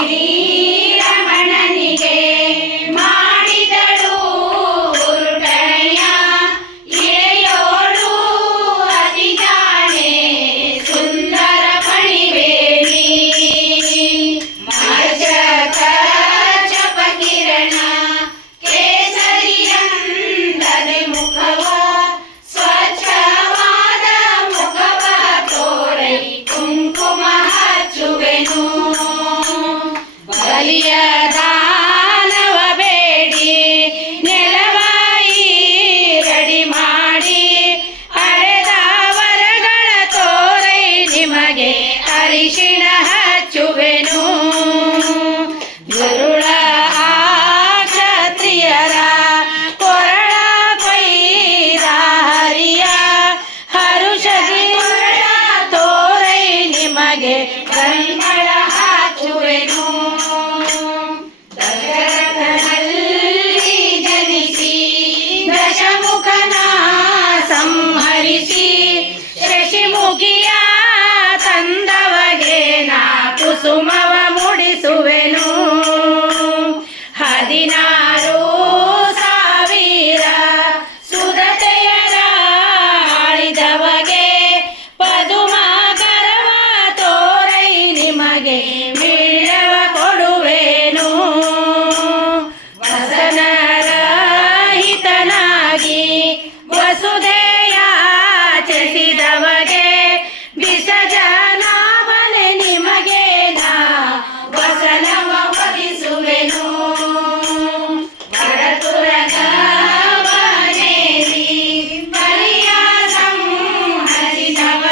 விழி ಕಲ್ಮಳ ಹಾಕುವೆನು ನಗರಗಳಲ್ಲಿ ಜನಿಸಿ ದಶಮುಖನ ಸಂಹರಿಸಿ ಶಶಿಮುಖಿಯ ತಂದವಗೆ ನಾ ಕುಸುಮವ ಮೂಡಿಸುವೆನು. ಹದಿನಾರು ಸಾವಿರ ಸುಧತೆಯರ ಆಳಿದವಗೆ